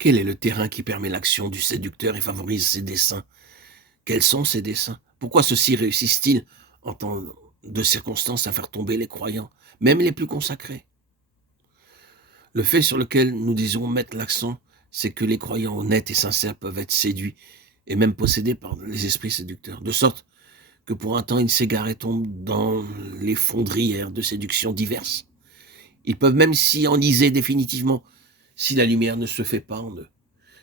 Quel est le terrain qui permet l'action du séducteur et favorise ses desseins? Quels sont ces desseins? Pourquoi ceux-ci réussissent-ils en temps de circonstances à faire tomber les croyants, même les plus consacrés? Le fait sur lequel nous disons mettre l'accent, c'est que les croyants honnêtes et sincères peuvent être séduits et même possédés par les esprits séducteurs, de sorte que pour un temps ils s'égarent et tombent dans les fondrières de séduction diverses. Ils peuvent même s'y enliser définitivement si la lumière ne se fait pas en eux.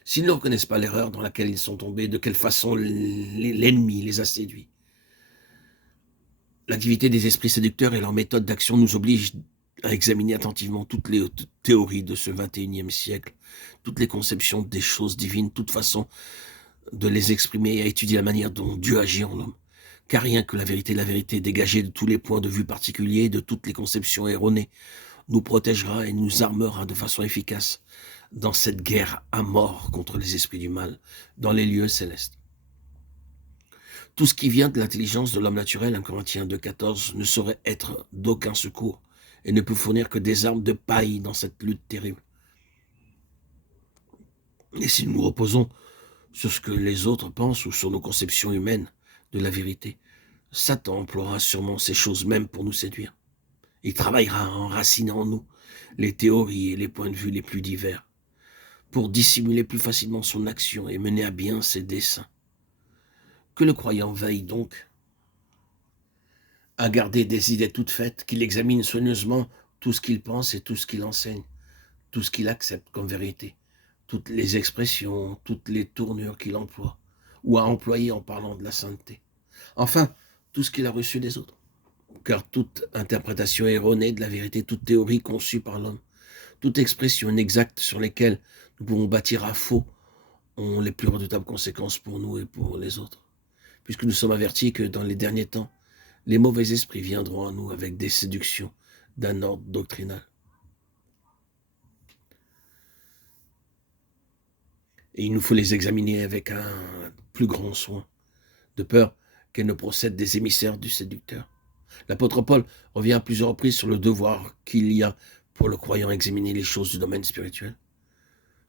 S'ils ne reconnaissent pas l'erreur dans laquelle ils sont tombés, de quelle façon l'ennemi les a séduits. L'activité des esprits séducteurs et leur méthode d'action nous obligent à examiner attentivement toutes les théories de ce 21e siècle, toutes les conceptions des choses divines, toute façon de les exprimer et à étudier la manière dont Dieu agit en l'homme. Car rien que la vérité dégagée de tous les points de vue particuliers, de toutes les conceptions erronées, nous protégera et nous armera de façon efficace dans cette guerre à mort contre les esprits du mal, dans les lieux célestes. Tout ce qui vient de l'intelligence de l'homme naturel, 1 Corinthiens 2,14, ne saurait être d'aucun secours et ne peut fournir que des armes de paille dans cette lutte terrible. Et si nous nous reposons sur ce que les autres pensent ou sur nos conceptions humaines de la vérité, Satan emploiera sûrement ces choses mêmes pour nous séduire. Il travaillera à enraciner en nous les théories et les points de vue les plus divers, pour dissimuler plus facilement son action et mener à bien ses desseins. Que le croyant veille donc à garder des idées toutes faites, qu'il examine soigneusement tout ce qu'il pense et tout ce qu'il enseigne, tout ce qu'il accepte comme vérité, toutes les expressions, toutes les tournures qu'il emploie, ou a employées en parlant de la sainteté. Enfin, tout ce qu'il a reçu des autres. Car toute interprétation erronée de la vérité, toute théorie conçue par l'homme, toute expression inexacte sur lesquelles nous pouvons bâtir à faux ont les plus redoutables conséquences pour nous et pour les autres. Puisque nous sommes avertis que dans les derniers temps, les mauvais esprits viendront à nous avec des séductions d'un ordre doctrinal. Et il nous faut les examiner avec un plus grand soin, de peur qu'elles ne procèdent des émissaires du séducteur. L'apôtre Paul revient à plusieurs reprises sur le devoir qu'il y a pour le croyant à examiner les choses du domaine spirituel.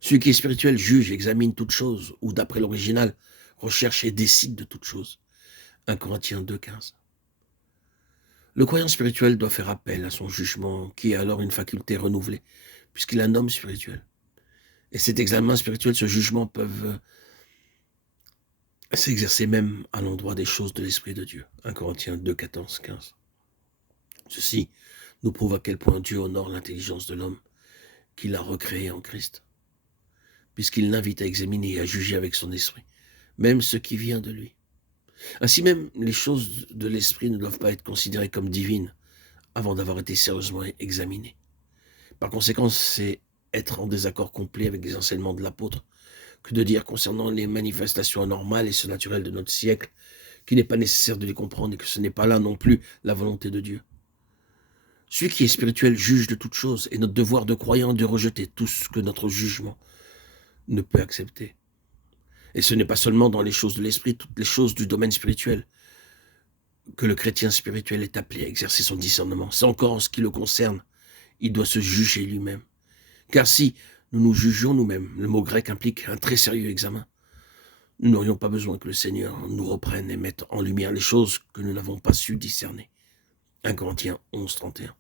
Celui qui est spirituel juge, examine toutes choses, ou d'après l'original, recherche et décide de toutes choses. 1 Corinthiens 2,15. Le croyant spirituel doit faire appel à son jugement, qui est alors une faculté renouvelée, puisqu'il est un homme spirituel. Et cet examen spirituel, ce jugement peuvent s'exercer même à l'endroit des choses de l'Esprit de Dieu. 1 Corinthiens 2, 14, 15. Ceci nous prouve à quel point Dieu honore l'intelligence de l'homme qu'il a recréé en Christ, puisqu'il l'invite à examiner et à juger avec son esprit, même ce qui vient de lui. Ainsi même, les choses de l'esprit ne doivent pas être considérées comme divines avant d'avoir été sérieusement examinées. Par conséquent, c'est être en désaccord complet avec les enseignements de l'apôtre que de dire concernant les manifestations anormales et surnaturelles de notre siècle qu'il n'est pas nécessaire de les comprendre et que ce n'est pas là non plus la volonté de Dieu. Celui qui est spirituel juge de toutes choses et notre devoir de croyant est de rejeter tout ce que notre jugement ne peut accepter. Et ce n'est pas seulement dans les choses de l'esprit, toutes les choses du domaine spirituel que le chrétien spirituel est appelé à exercer son discernement. C'est encore en ce qui le concerne, il doit se juger lui-même. Car si nous nous jugions nous-mêmes, le mot grec implique un très sérieux examen. Nous n'aurions pas besoin que le Seigneur nous reprenne et mette en lumière les choses que nous n'avons pas su discerner. 1 Corinthiens 11, 31.